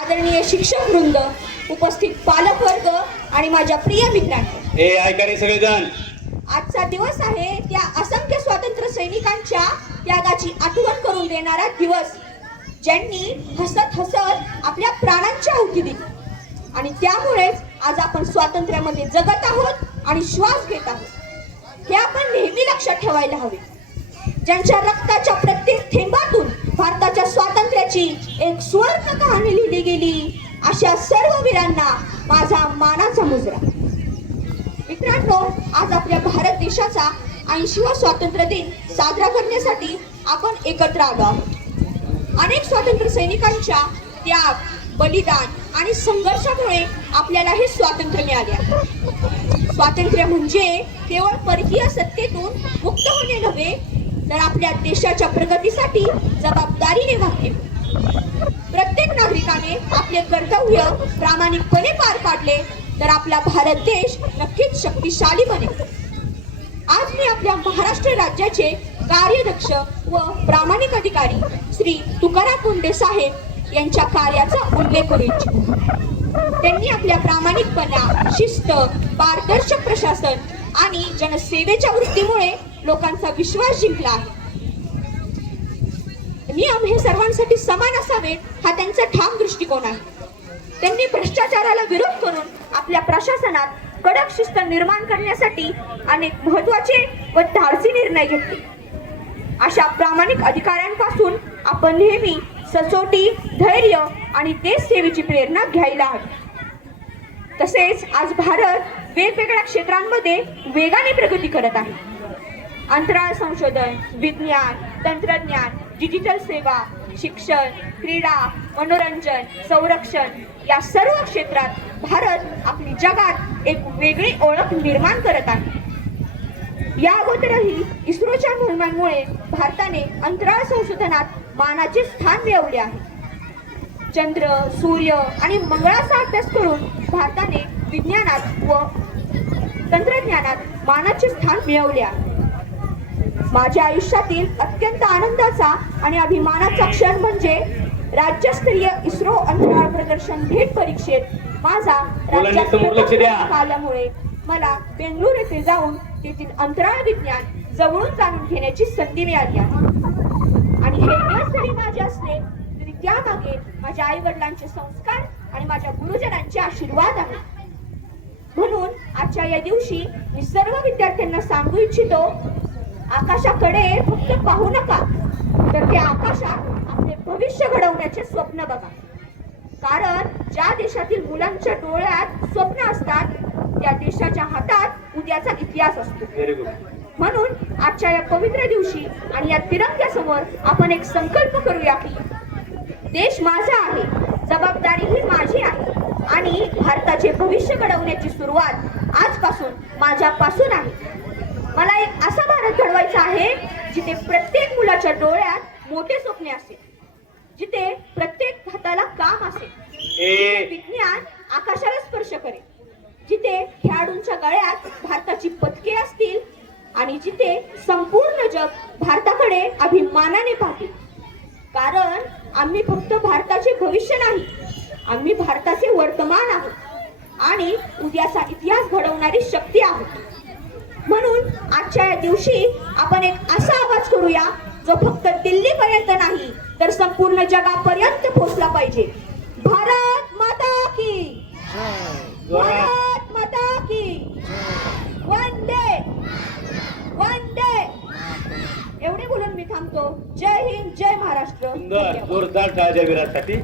आदरणीय शिक्षक वृंद, उपस्थित पालक वर्ग आणि माझ्या प्रिय मित्रांनो, हे ऐका रे सगळेजण. आजचा दिवस आहे त्या असंख्य स्वातंत्र्य सैनिकांच्या त्यागाची आठवण करून देणारा दिवस, ज्यांनी हसत हसत आपल्या प्राणांची आहुती दिली आणि त्यामुळेच आज आपण स्वातंत्र्यामध्ये जगत आहोत आणि श्वास घेत आहोत. हे आपण नेहमी लक्षात ठेवायला हवे. ज्यांच्या रक्ताच्या प्रत्येक थेंबातून भारताच्या स्वातंत्र्याची एक सुवर्ण कहाणी लिहिली गेली, अशा सर्व वीरांना माझा मानाचा मुजरा. मित्रांनो, आज आपल्या भारत देशाचा 80वा स्वातंत्र्य दिन साजरा करण्यासाठी आपण एकत्र आलो आहोत. अनेक स्वातंत्र्य सैनिकांच्या त्याग, बलिदान आणि संघर्षामुळे आपल्याला हे स्वातंत्र्य मिळाले आहे. स्वातंत्र्य म्हणजे केवळ परकीय सत्तेतून मुक्त होणे नव्हे, तर आपल्या देशाच्या प्रगतीसाठी जबाबदारीने वागणे. प्रत्येक नागरिकाने आपले कर्तव्य प्रामाणिकपणे पार पाडले तर आपला भारत देश नक्कीच शक्तिशाली बनेल. आज मी आपल्या महाराष्ट्र राज्याचे कार्यदक्ष व प्रामाणिक अधिकारी श्री तुकाराम मुंडे साहेब यांच्या कार्याचा उल्लेख करू इच्छितो. त्यांनी आपल्या प्रामाणिकपणा, शिस्त, पारदर्शक प्रशासन आणि जनसेवेच्या वृत्तीमुळे लोकांचा विश्वास जिंकला आहे. नियम हे सर्वांसाठी समान असावेत हा त्यांचा ठाम दृष्टिकोन आहे. त्यांनी भ्रष्टाचाराला विरोध करून आपल्या प्रशासनात कडक शिस्त निर्माण करण्यासाठी अनेक महत्त्वाचे व धाडसी निर्णय घेतले. अशा प्रामाणिक अधिकाऱ्यांपासून आपण नेहमी सचोटी, धैर्य आणि देशसेवेची प्रेरणा घ्यायला हवी. तसेच आज भारत वेगवेगळ्या क्षेत्रांमध्ये वेगाने प्रगती करत आहे. अंतराळ संशोधन, विज्ञान, तंत्रज्ञान, डिजिटल सेवा, शिक्षण, क्रीडा, मनोरंजन, संरक्षण या सर्व क्षेत्रात भारत आपली जगात एक वेगळी ओळख निर्माण करत आहे. या अगोदरही इस्रोच्या मोहिमांमुळे भारताने अंतराळ संशोधनात मानाचे स्थान मिळवले आहे. चंद्र, सूर्य आणि मंगळाचा अभ्यास करून भारताने विज्ञानात व तंत्रज्ञानात मानाचे स्थान मिळवले आहे. माझ्या आयुष्यातील अत्यंत आनंदाचा आणि अभिमानाचा क्षण म्हणजे राज्यस्तरीय इस्रो अंतराळ प्रदर्शन भेट परीक्षेत माझा राज्यात आल्यामुळे मला बेंगळूर येथे जाऊन तेथील अंतराळ विज्ञान जवळून जाणून घेण्याची संधी मिळाली आहे. आणि हे यश जरी माझे असले तरी त्यामागे माझ्या आई वडिलांचे संस्कार आणि माझ्या गुरुजनांचे आशीर्वाद आहेत. म्हणून आजच्या या दिवशी मी सर्व विद्यार्थ्यांना सांगू इच्छितो, आकाशाकडे फक्त पाहू नका, तर त्या आकाशात आपले भविष्य घडवण्याचे स्वप्न बघा. कारण ज्या देशातील मुलांच्या डोळ्यात स्वप्न असतात, त्या देशाच्या हातात उद्याचा इतिहास असतो. म्हणून आजच्या या पवित्र दिवशी आणि या तिरंग्यासमोर आपण एक संकल्प करूया की देश माझा आहे, जबाबदारी ही माझी आहे आणि भारताचे भविष्य घडवण्याची सुरुवात आजपासून माझ्यापासून आहे. मला एक असा भारत घडवायचा आहे जिथे प्रत्येक मुलाच्या डोळ्यात मोठे स्वप्ने असेल, जिथे प्रत्येक हाताला काम असेल, विज्ञान आकाशाला स्पर्श करेल, जिथे खेळाडूंच्या गळ्यात भारताची पदके असतील आणि जिथे संपूर्ण जग भारताकडे अभिमानाने पाहतील. कारण आम्ही फक्त भारताचे भविष्य नाही, आम्ही भारताचे वर्तमान आहोत आणि उद्याचा इतिहास घडवणारी शक्ती आहोत. म्हणून आजच्या या दिवशी आपण एक असा आवाज करूया जो फक्त दिल्लीपर्यंत नाही तर संपूर्ण जगापर्यंत पोहोचला पाहिजे. भारत माता की, भारत माता की, वंदे वंदे. एवढे बोलून मी थांबतो. जय हिंद, जय महाराष्ट्र. जोरदार टाळ्या विरासाठी.